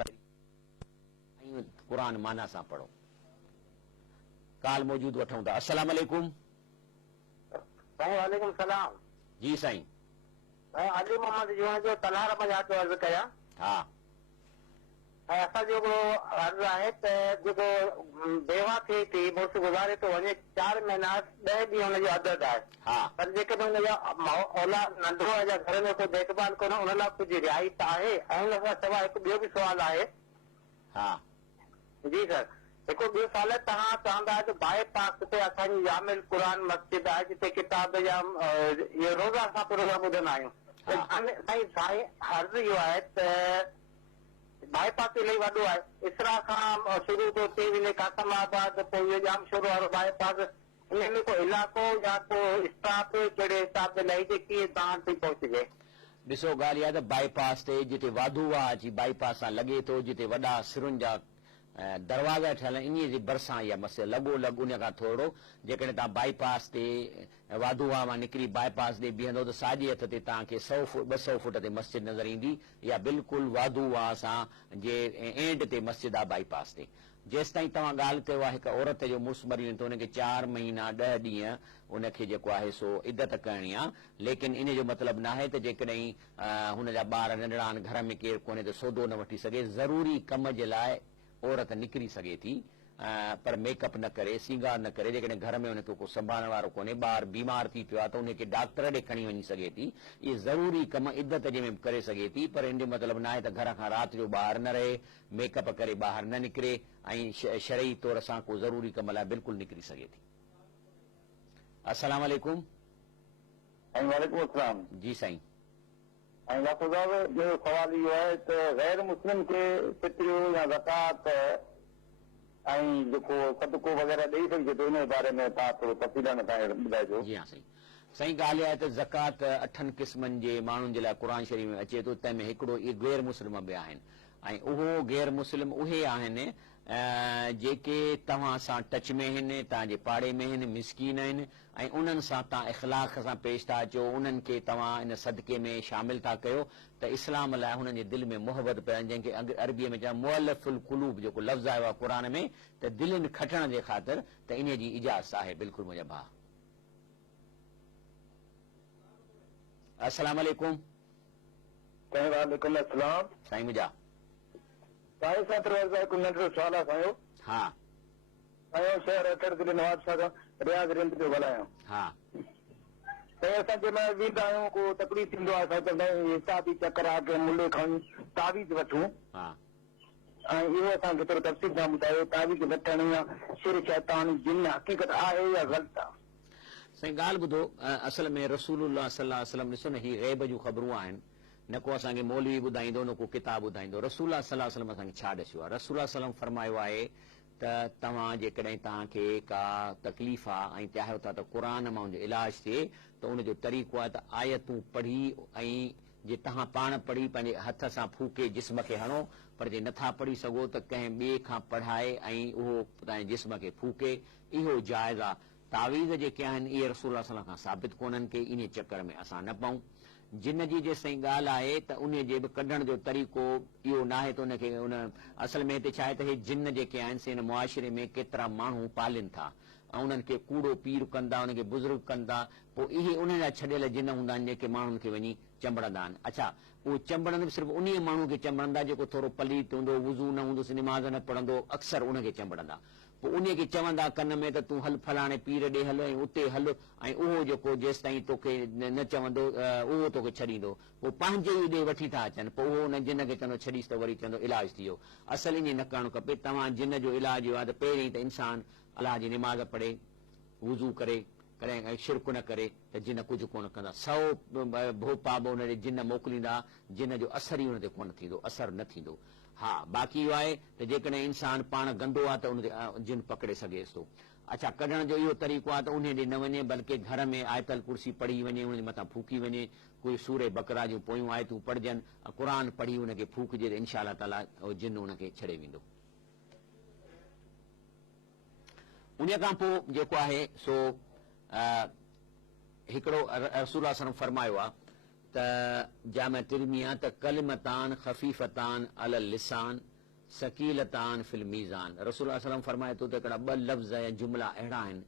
क़ुर माना सां पढ़ो। काल मौजूद वठूं था। अस्सलाम वालेकुम। वालेकुम सलाम। जी साईं। अली मोहम्मद जो तलहार पंजाब जो अर्ज़ु कयां। हा। असांजो अर्ज़ु आहे त जेको बेवा थिए थी, मुड़ुस गुज़ारे थो वञे, 4 महीना 10 ॾींहं हुनजो अदद आहे। हा। पर जेकॾहिं हुनजा औलाद नंढो आहे या घर में कोई देखभाल कोन्हे, हुन लाइ कुझु रिहाई त आहे? ऐं हुन खां सवाइ हिकु ॿियो बि सुवाल आहे। हा जी सर, हिकु ॿियो सवाल, तव्हां चवंदा त बाईपास ते असांजी जामिल क़ुर मस्जिद आहे, जिते किताब जा इहो रोज़ा असां प्रोग्राम ॿुधंदा आहियूं। साईं अर्ज़ु इहो आहे त बाईपास इलाही वॾो आहे, इसरा खां शुरू थो थिए वञे कासमाबाद, पोइ इहो जाम शुरू वारो बाईपास, हिन में को इलाइक़ो या को स्टाफ कहिड़े हिसाब सां लही कीअं तव्हां ताईं पहुचजे? ॾिसो, ॻाल्हि इहा त बाईपास ते जिते वाधू आहे अची बाईपास सां लॻे थो, जिते वॾा सिरुनि जा दरवाज़ा ठहियल आहिनि, इन जे भरिसां इहा मसइलो लॻो उन खां थोरो, जेकॾहिं तव्हां बाईपास ते वाधूआ मां निकिरी बाईपास ॾे बीहंदो त साॼे हथ ते तव्हांखे 100 फुट 200 फुट ते मस्जिद नज़र ईंदी, इहा बिल्कुलु वाधूआ सां जे एंड ते मस्जिद आहे बाईपास ते। जेसि ताईं तव्हां ॻाल्हि कयो आहे हिकु औरत जो मुड़ुसु मरी वञे थो, हुनखे 4 महीना 10 ॾींहं उनखे जेको आहे सो इद्दत करणी आहे, लेकिन इन जो मतिलबु न आहे त जेकॾहिं हुनजा ॿार नंढड़ा आहिनि, घर में केरु कोन्हे त सौदो न वठी सघे। ज़रूरी कम जे लाइ औरत निकिरी सघे थी, पर मेकअप न करे, सींगार न करे, जेकॾहिं घर में हुनखे को संभालण वारो कोन्हे, ॿार बीमार थी पियो आहे त हुनखे डॉक्टर ॾे खणी वञी सघे थी। इहे ज़रूरी कम इद्दत जे में करे सघे थी, पर इन जो मतिलबु न आहे त घर खां राति जो ॿाहिरि न रहे, मेकअप करे ॿाहिरि न निकिरे, ऐं शरई तौर सां को ज़रूरी कम लाइ बिल्कुलु निकिरी सघे थी। अस्सलाम वालेकुम। वालेकुम अस्सलाम। जी साईं। ऐं डॉक्टर साहब जो सवाल इहो आहे त गैर मुस्लिम खे फित्रियो या ज़कात ऐं जेको सदको वग़ैरह ॾेई सघिजे थो, इन जे बारे में तव्हां थोरो तफ़सीलन सां ॿुधाइजो। जी हाँ सही सही ॻाल्हि आहे त ज़कात 8 क़िस्मनि जे माण्हुनि जे लाइ क़ुर शरीफ़ में अचे थो, तंहिंमें हिकिड़ो इहे गैर मुस्लिम बि आहिनि ऐं उहो गैर मुस्लिम उहे आहिनि जेके तव्हां सां टच में आहिनि, तव्हांजे पाड़े में आहिनि, मिसकीन आहिनि ऐं उन्हनि सां तव्हां इख़लाक़ सां पेश था अचो, उन्हनि खे तव्हां इन सदके में शामिल था कयो त इस्लाम लाइ हुननि जे दिलि में मोहबत पिया, जंहिंखे अरबीअ में चयो मुअल्लफ़ुल क़ुलूब जेको लफ़्ज़ आयो आहे क़ुर में, त दिलनि खटण जे ख़ातिर त इन जी इजाज़त आहे। बिल्कुलु मुंहिंजा भाउ। अस्सलाम वालेकुम। वालेकुम अस्सलाम। साईं मुंहिंजा साईं सां हिकु नंढिड़ो सुवाल आहे साईं। हा साईं शहर अठड़ ज़िले नवाब शाह खां रियाज़ रिंद पियो ॻाल्हायां। हा साईं असां जंहिंमहिल वेंदा आहियूं को तकलीफ़ थींदो आहे, असां चवंदा आहियूं हिसाबी चकर आहे के मुले खणी तावीज़ वठूं, हा ऐं इहो असांखे थोरो तफ़सील सां ॿुधायो तावीज़ वठण या सिर शैतान जिन हक़ीक़त आहे या ग़लति आहे। साईं ॻाल्हि ॿुधो, असल में रसूलुल्लाह सल्लल्लाहु अलैहि वसल्लम ॾिसो न, ही ग़ैब जूं ख़बरूं आहिनि, न को असांखे मौलवी ॿुधाईंदो न को किताब ॿुधाईंदो। रसूलुल्लाह सल्लल्लाहु अलैहि वसल्लम असांखे छा ॾिसियो आहे? रसूलुल्लाह सल्लल्लाहु अलैहि वसल्लम फरमायो आहे त तव्हां जेकॾहिं तव्हांखे का तकलीफ़ आहे ऐं चाहियो था त क़ुर मां उनजो इलाजु थिए, त उनजो तरीक़ो आहे त आयतूं पढ़ी ऐं जे तव्हां पाण पढ़ी पंहिंजे हथ सां फूके जिस्म खे हणो, पर जे नथा पढ़ी सघो त कंहिं ॿिए खां पढ़ाए ऐं उहो तव्हांजे जिस्म खे फूके, इहो जाइज़ आहे। तावीज़ जेके आहिनि इहे रसूलुल्लाह सल्लल्लाहु अलैहि वसल्लम खां साबित कोन्हनि के इन चकर में असां न पऊं। जिन जी जेसिताईं ॻाल्हि आहे त उन जे बि कढण जो तरीक़ो इहो न आहे त उनखे उन असल में हिते छा आहे त हे जिन जेके आहिनि से हिन मुआशिरे में केतिरा माण्हू पालीनि था ऐं उन्हनि खे कूड़ो पीर कंदा, उनखे बुज़ुर्ग कंदा, पोइ इहे उन जा छॾियल जिन हूंदा आहिनि जेके माण्हुनि खे वञी चंबड़ंदा आहिनि। अच्छा, उहे चंबड़ंदे सिर्फ़ु उन माण्हू खे चंबड़ंदा जेको थोरो पलीत हूंदो, वुज़ू न हूंदुसि, निमाज़ न पढ़ंदो, अक्सर उनखे चंबड़ंदा। पोइ उन खे चवंदा कन में त तूं हल फलाणे पीर ॾे हल ऐं उते हल, ऐं उहो जेको जेसिताईं तोखे न चवंदो उहो तोखे छॾींदो, पोइ पंहिंजे ई ॾे वठी था अचनि, पोइ उहो उन जिन खे चवंदो छॾीसि त वरी चवंदो इलाजु थी वियो। असल ईअं न करणु खपे। तव्हां जिन जो इलाजु इहो आहे त पहिरीं त इंसानु अलाह जी निमाज़ पढ़े, वुज़ू करे, कॾहिं शिरक न करे, त जिन कुझु कोन कंदा। 100 भोपा बि हुन जिन मोकिलींदा, जिन जो असर ई हुन ते कोन थींदो, असर न थींदो। हा, बाक़ी इहो आहे त जेकॾहिं इंसानु पाण गंदो आहे त उन ते जिन पकिड़े सघेसि थो। अच्छा, कढण जो इहो तरीक़ो आहे त उन ॾे न वञे, बल्कि घर में आयतल कुर्सी पढ़ी वञे, उनजे मथां फूकी वञे, कोई सूरे बकरा जूं पोयूं आयतूं पढ़जनि, क़ुर पढ़ी उनखे फूकजे त इंशा अल्लाह ताला जिन उनखे छॾे वेंदो। उन खां पोइ जेको आहे सो हिकिड़ो रसूलुल्लाह सल्लल्लाहु अलैहि वसल्लम फरमायो आहे त जाम तिरमी आहे त कलिमतान ख़फ़ीफ़तान अलल लिसान सकीलतान फिल मीज़ान। रसूलुल्लाह सल्लल्लाहु अलैहि वसल्लम फरमाए थो त हिकिड़ा 2 लफ़्ज़ या जुमिला अहिड़ा आहिनि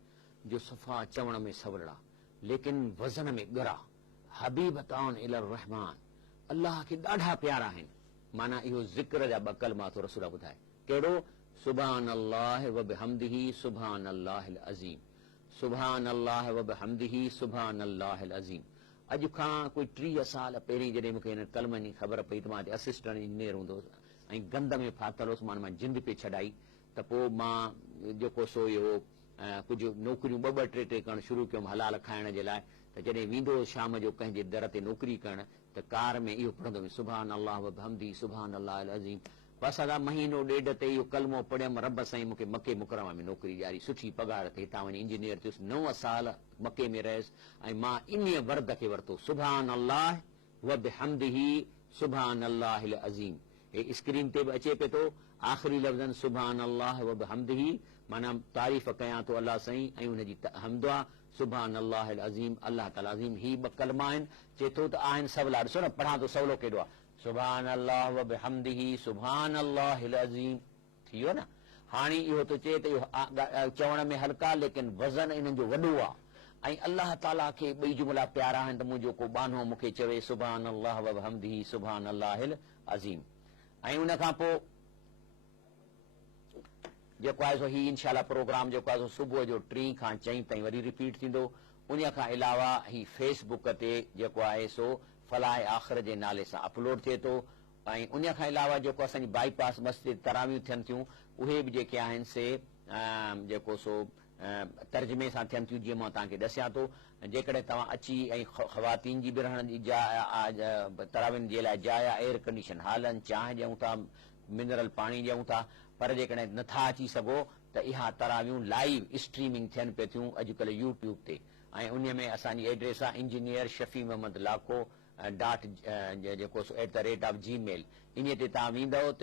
जो सफ़ा चवण में सवला लेकिन वज़न में ॻरा, हबीबतान इलर रहमान, अल्लाह खे ॾाढा प्यारा आहिनि। माना इहो ज़िक्र जा 2 कलमा थो रसूल ॿुधाए। कहिड़ो? सुभान अल्लाह व बिहम्दिही सुभान अल्लाहिल अज़ीम, सुभान अल्लाह व बिहम्दिही सुभान अल्लाहिल अज़ीम। अॼु खां कोई 30 साल पहिरीं जॾहिं मूंखे हिन कलमनि जी ख़बर पई त मां असिस्टेंट इंजीनियर हूंदो ऐं गंद में फाथल हुउसि, मां जिंद पे छॾाई त पोइ मां जेको सो इहो कुझु नौकरियूं 2-2 3-3 करणु शुरू कयुमि हलाल खाइण जे लाइ। त जॾहिं वेंदो शाम जो कंहिंजे दर ते नौकिरी करणु त कार में इहो पढ़ंदो हुयुमि सुभान अल्लाह व बिहम्दी सुभान अल्लाहिल अज़ीम। बसि अदा महीनो ॾेढ ते इहो कलमो पढ़ियमि, रब साईं मूंखे मके मुकरमा में नौकिरी ॾियारी, सुठी पघार ते हितां वञी इंजीनियर थियुसि। 9 साल मके में रहियुसि ऐं मां इन वर्द खे वरितो, सुभान अल्लाह व बिहम्दिही सुभान अल्लाहिल अज़ीम। हे स्क्रीन ते बि अचे पियो थो, आख़िरी लफ़्ज़न सुभान अल्लाह व बिहम्दिही, माना तारीफ़ कयां थो अल्लाह साईं ऐं हुनजी हम्द आहे सुभान अल्लाहिल अज़ीम, अल्लाह ताला अज़ीम। ही 2 कलमा आहिनि, चए थो त आहिनि सवला। ॾिसो न पढ़ां थो सवलो केॾो आहे, सुभान अल्लाह व बिहम्दिही सुभान अल्लाहिल अज़ीम। थी वियो न। हाणे इहो थो चए त इहो चवण में हल्का लेकिन वज़न इन्हनि जो वॾो आहे ऐं अल्लाह ताला खे 2 जुमिला प्यारा आहिनि त मुंहिंजो को बानो मूंखे चवे सुभान अल्लाह व बिहम्दिही सुभान अल्लाहिल अज़ीम। ऐं उन खां पोइ जेको आहे सो ही इंशाअल्लाह प्रोग्राम जेको आहे सो सुबुह जो 3 खां 4 ताईं वरी रिपीट थींदो। उन खां अलावा ही फेसबुक ते जेको आहे सो फलाह आख़िर जे नाले सां अपलोड थिए थो। ऐं उन खां अलावा जेको असांजी बाईपास मस्जिद तरावियूं थियनि थियूं, उहे बि जेके आहिनि से जेको सो तर्जमे सां थियनि थियूं, जीअं मां तव्हांखे ॾसियां थो। जेकॾहिं तव्हां अची ऐं ख़वातीन जी बि रहण जी जाइ, तराविन जे लाइ जाइ, एयर कंडीशन हालनि, चांहि ॾियूं था, मिनरल पाणी ॾियूं था, पर जेकॾहिं नथा अची सघो त इहा तरावियूं लाइव स्ट्रीमिंग थियनि पियो थियूं अॼुकल्ह यूट्यूब ते। ऐं उन में असांजी एड्रेस आहे इंजीनियर शफ़ी मोहम्मद लाको जेको @gmail। इन ते तव्हां वेंदव त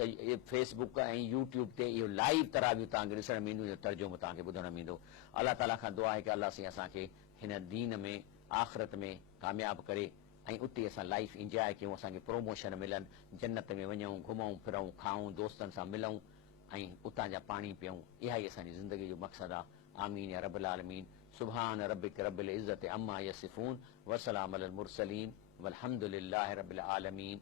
फेसबुक ऐं यूट्यूब ते इहो लाइव तरावियूं तव्हांखे ॾिसण में ईंदियूं, तर्जुमो तव्हांखे ॿुधण में ईंदो। अलाह ताला खां दुआ आहे कि अलाह साईं असांखे हिन दीन में आख़िरत में कामयाबु करे ऐं उते असां लाइफ इंजॉय कयूं, असांखे प्रोमोशन मिलनि, जन्नत में वञूं, घुमूं फिरूं, खाऊं, दोस्तनि सां मिलूं ऐं उतां जा पाणी पियूं। इहा ई असांजी ज़िंदगी जो मक़सदु आहे। आमीन या रब्बल आलमीन। सुभान रब्बिक रब्बिल इज़्ज़ति अम्मा यसिफून व सलाम अलल मुरसलीन वल्हम्दुलिल्लाहि रब्बिल आलमीन।